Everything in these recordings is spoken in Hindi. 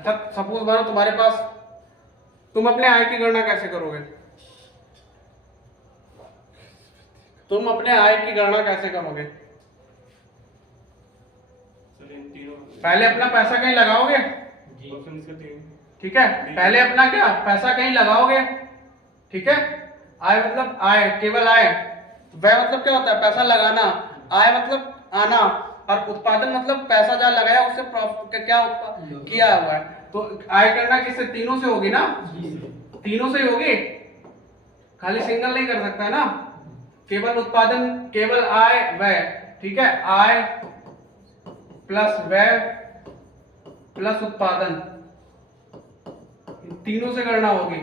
अच्छा सपोज मानो तुम्हारे पास, तुम अपने आय की गणना कैसे करोगे? तुम अपने आय की गणना कैसे करोगे? पहले अपना पैसा कहीं लगाओगे, ठीक है, पहले अपना क्या पैसा कहीं लगाओगे, ठीक है। आय मतलब आय, केवल आय। व्यय मतलब क्या होता है? पैसा लगाना। आय मतलब आना, और उत्पादन मतलब पैसा जहाँ लगाया उससे प्रॉफिट क्या किया हुआ है। तो आय करना किससे? तीनों से होगी ना, तीनों से ही होगी, खाली सिंगल नहीं कर सकता ना। केवल उत्पादन, केवल आय, व्यय, ठीक है। आय प्लस व्यय प्लस उत्पादन, तीनों से गणना होगी,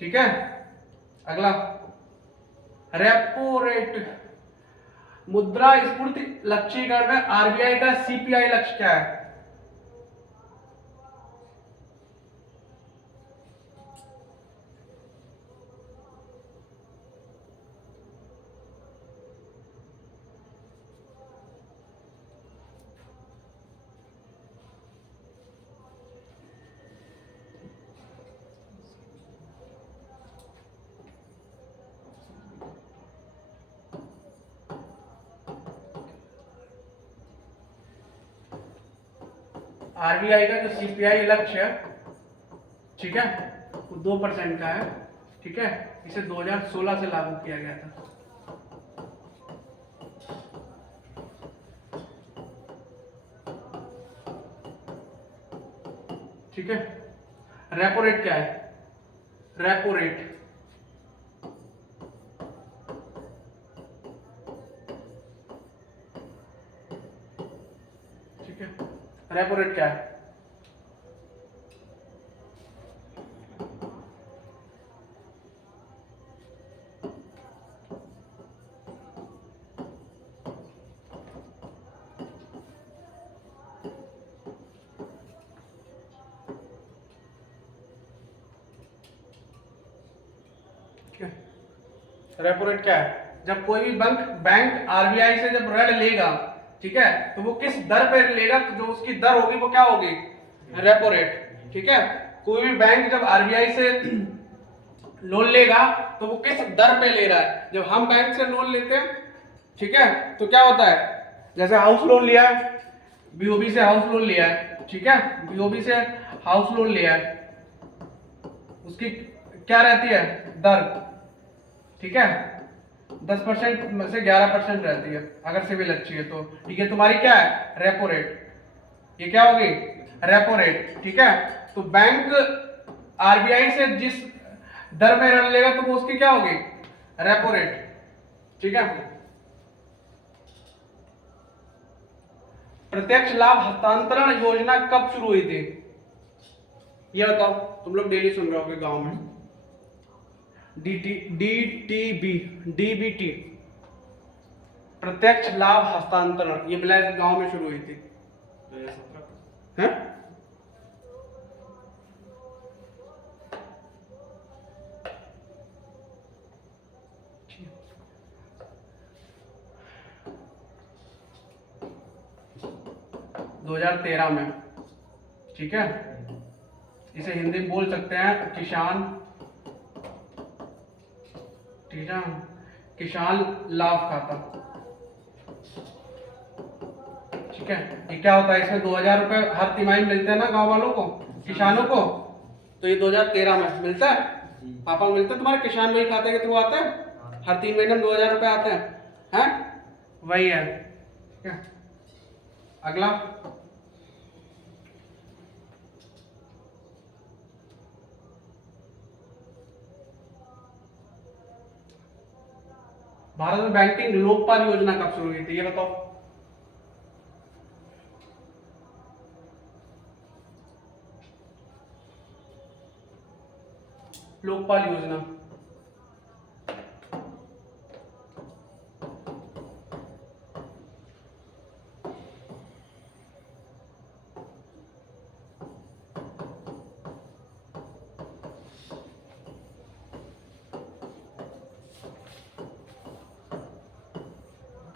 ठीक है। अगला, रेपो रेट। मुद्रास्फीति लक्ष्यीकरण में आरबीआई का सीपीआई लक्ष्य क्या है? आरबीआई का जो सीपीआई लक्ष्य है, ठीक है, वो 2% का है, ठीक है। इसे 2016 से लागू किया गया था, ठीक है। रेपो रेट क्या है? रेपो रेट, ठीक है। रेपो रेट क्या है? रेपो रेट क्या है? जब कोई भी बैंक आरबीआई से जब ऋण लेगा, ठीक है, तो वो किस दर पे लेगा? तो जो उसकी दर होगी वो क्या होगी? रेपो रेट, ठीक है। कोई भी बैंक जब आरबीआई से लोन लेगा तो वो किस दर पे ले रहा है? जब हम बैंक से लोन लेते हैं, ठीक है, तो क्या होता है? जैसे हाउस लोन लिया है, बीओबी से हाउस लोन लिया है, ठीक है, बीओबी से हाउस लोन लिया है, उसकी क्या रहती है दर? ठीक है, 10% में से 11% रहती है अगर सिविल अच्छी है तो, ठीक है। तुम्हारी क्या है? रेपो रेट, ये क्या होगी? रेपो रेट, ठीक है। तो बैंक आरबीआई से जिस दर में ऋण लेगा तो वो उसकी क्या होगी? रेपो रेट, ठीक है। प्रत्यक्ष लाभ हस्तांतरण योजना कब शुरू हुई थी? ये बताओ, तुम लोग डेली सुन रहे होगे गांव में, डीटीबी, डीबीटी, प्रत्यक्ष लाभ हस्तांतरण, ये बिलायत गांव में शुरू हुई थी, हैं? दो 2013 में, ठीक है। इसे हिंदी में बोल सकते हैं किसान, ठीक है, किसान लाभ खाता, ठीक है। ये क्या होता है? इसमें 2000 रुपए हर तिमाही मिलते हैं ना गांव वालों को, किसानों को। तो ये 2013 में मिलता है, पापा को मिलता है। तुम्हारे किसान वही खाते के थ्रू आता है, हर 3 महीने में 2000 रुपए आते हैं, वही है, ठीक है। अगला, भारत में बैंकिंग लोकपाल योजना कब शुरू हुई थी? ये बताओ। लोकपाल योजना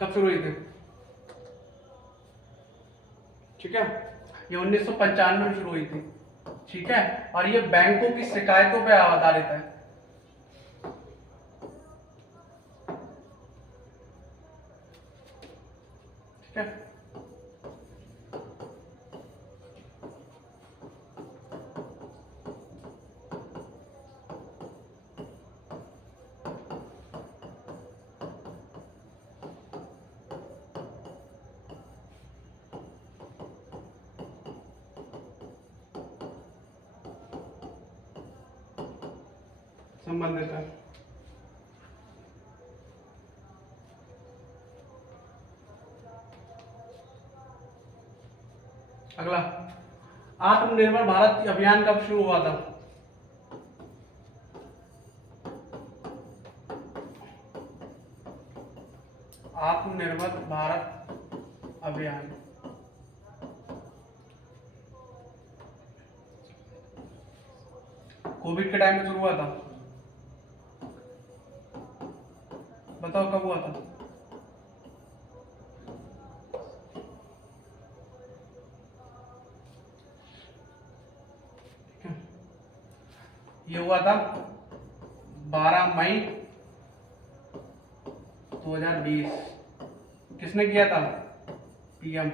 कब शुरू हुई थी? ठीक है, ये 1995 में शुरू हुई थी, ठीक है। और ये बैंकों की शिकायतों पर आधारित है, ठीक है। संबंधित है। अगला, आत्मनिर्भर भारत अभियान कब शुरू हुआ था? आत्मनिर्भर भारत अभियान कोविड के टाइम में शुरू हुआ था। बताओ कब हुआ था? ये हुआ था 12 मई 2020। किसने किया था? पीएम।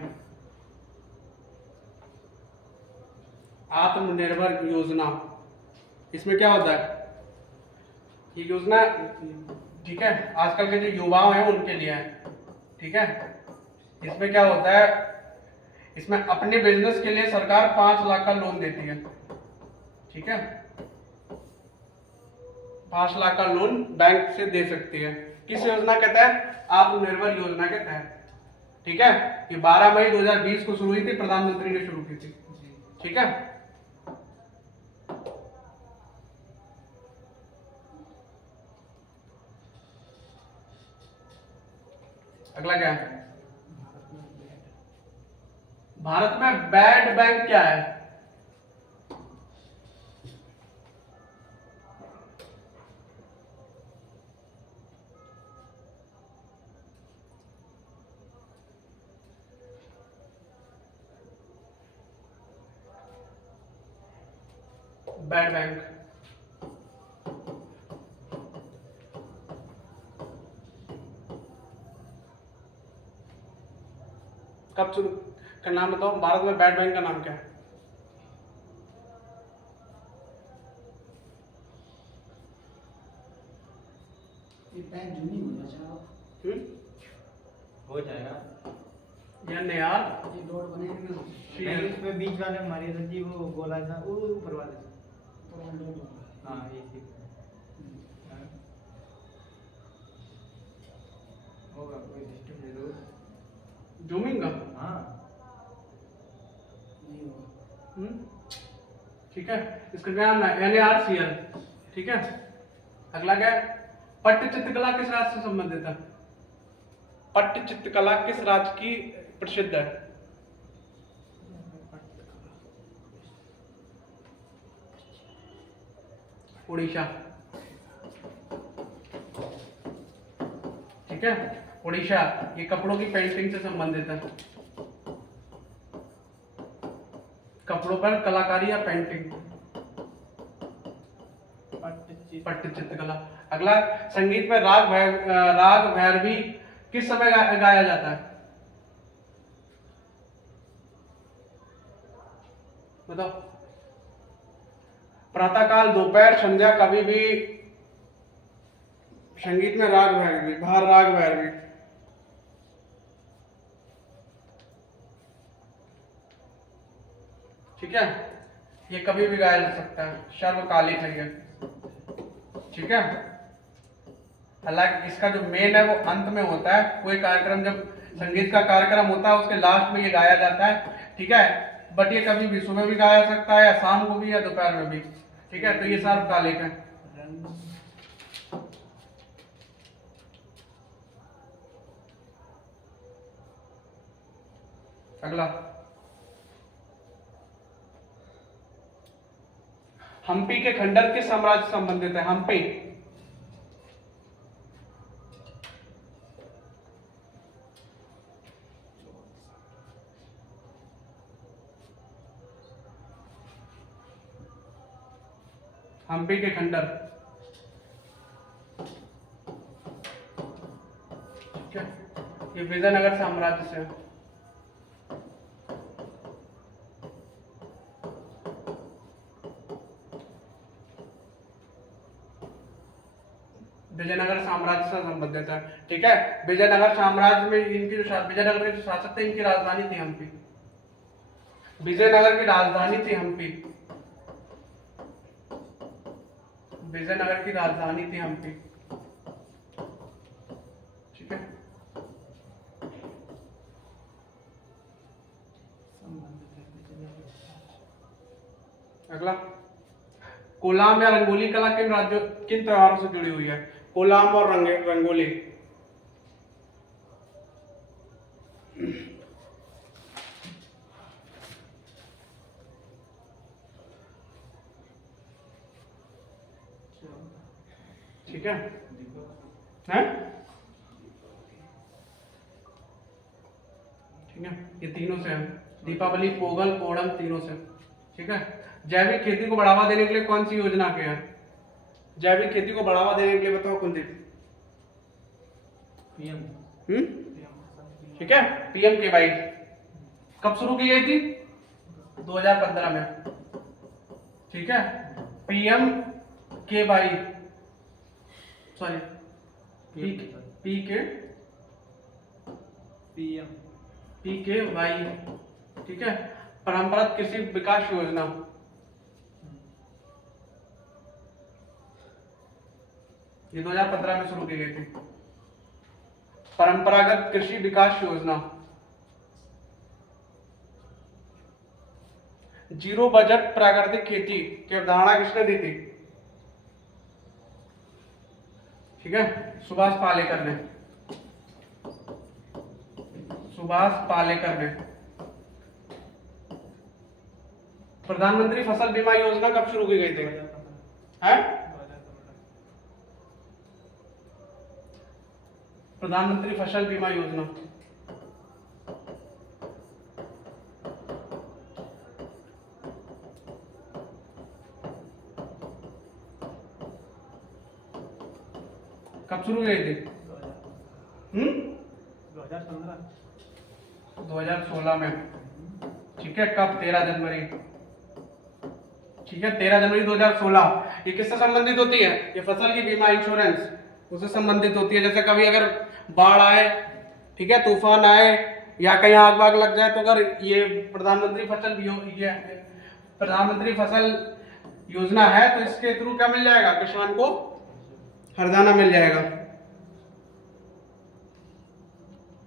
आत्मनिर्भर योजना, इसमें क्या होता है? ये योजना, ठीक है, आजकल के जो युवाओं हैं उनके लिए है, ठीक है। इसमें क्या होता है, इसमें अपने बिजनेस के लिए सरकार 5 लाख का लोन देती है, ठीक है। 5 लाख का लोन बैंक से दे सकती है। किस योजना के तहत? आत्मनिर्भर योजना के तहत, ठीक है। ये 12 मई 2020 को शुरू हुई थी, प्रधानमंत्री ने शुरू की थी, ठीक है। अगला क्या है? भारत में बैड बैंक क्या है? बैड बैंक, कब शुरू का नाम बताओ? भारत में बैड बैंक का नाम क्या है? हो जाएगा यार ये रोड बनेंगे ना, नहीं, उसमें बीच वाले हमारी रजी वो गोला था, वो ऊपर वाले से। तो वहाँ रोड होगा। हाँ ये ठीक है। होगा कोई सिस्टम जरूर। जूमिंग का, हाँ नहीं होगा। ठीक है। इसका क्या नाम है? NARCL, ठीक है। अगला क्या है? पट्ट चित्रकला किस राज्य से संबंधित है? पट्ट चित्रकला किस राज्य की प्रसिद्ध है? उड़ीसा, ठीक है। उड़ीसा, ये कपड़ों की पेंटिंग से संबंधित है, कपड़ों पर कलाकारी या पेंटिंग, पट्ट चित्रकला। अगला, संगीत में राग भैरवी किस समय गाया जाता है? बताओ। प्रातःकाल, दोपहर, संध्या, कभी भी संगीत में राग भैरवी, बाहर राग भैरवी। ठीक है, ये कभी भी गाया जा सकता है, सर्वकालिक है ये, ठीक है। हालांकि इसका जो मेन है वो अंत में होता है। कोई कार्यक्रम, जब संगीत का कार्यक्रम होता है उसके लास्ट में ये गाया जाता है, ठीक है। बट ये कभी भी सुबह भी गाया जा सकता है, या शाम को भी, या दोपहर में भी, ठीक है। तो ये सार्वकालिक है। अगला, हम्पी के खंडर किस साम्राज्य से संबंधित है? हम्पी, हम्पी के खंडर, ठीक है, ये विजयनगर साम्राज्य से। विजयनगर साम्राज्य से संबंधित है, ठीक है। विजयनगर साम्राज्य में इनकी विजयनगर के जो शासक थे इनकी राजधानी थी हम्पी। विजयनगर की राजधानी थी हम्पी। विजयनगर की राजधानी थी हम्पी, ठीक है। अगला, कोलाम या रंगोली कला किन राज्यों किन त्योहारों से जुड़ी हुई है? कोलाम और रंगोली। ठीक है, हैं? ठीक है, ये तीनों से है, दीपावली, पोंगल, ओणम, तीनों से, ठीक है। जैविक खेती को बढ़ावा देने के लिए कौन सी योजना के है? जैविक खेती को बढ़ावा देने के लिए बताओ कुलदीप। पीएम ठीक है, PMKY कब शुरू की गई थी? 2015 में, ठीक है। PMKY, सॉरी, PKY, ठीक है, परंपरागत कृषि विकास योजना। ये 2015 में शुरू की गई थी, परंपरागत कृषि विकास योजना। जीरो बजट प्राकृतिक खेती की अवधारणा किसने दी थी? ठीक है, सुभाष पालेकर ने। सुभाष पालेकर ने। प्रधानमंत्री फसल बीमा योजना कब शुरू की गई थी? हैं? प्रधानमंत्री फसल बीमा योजना कब शुरू की गई थी? 2016 में, ठीक है। कब? 13 जनवरी, ठीक है, 13 जनवरी 2016। ये किससे संबंधित होती है? ये फसल की बीमा इंश्योरेंस उससे संबंधित होती है। जैसे कभी अगर बाढ़ आए, ठीक है, तूफान आए या कहीं आग वाग लग जाए, तो अगर ये प्रधानमंत्री फसल योजना है तो इसके थ्रू क्या मिल जाएगा? किसान को हरजाना मिल जाएगा।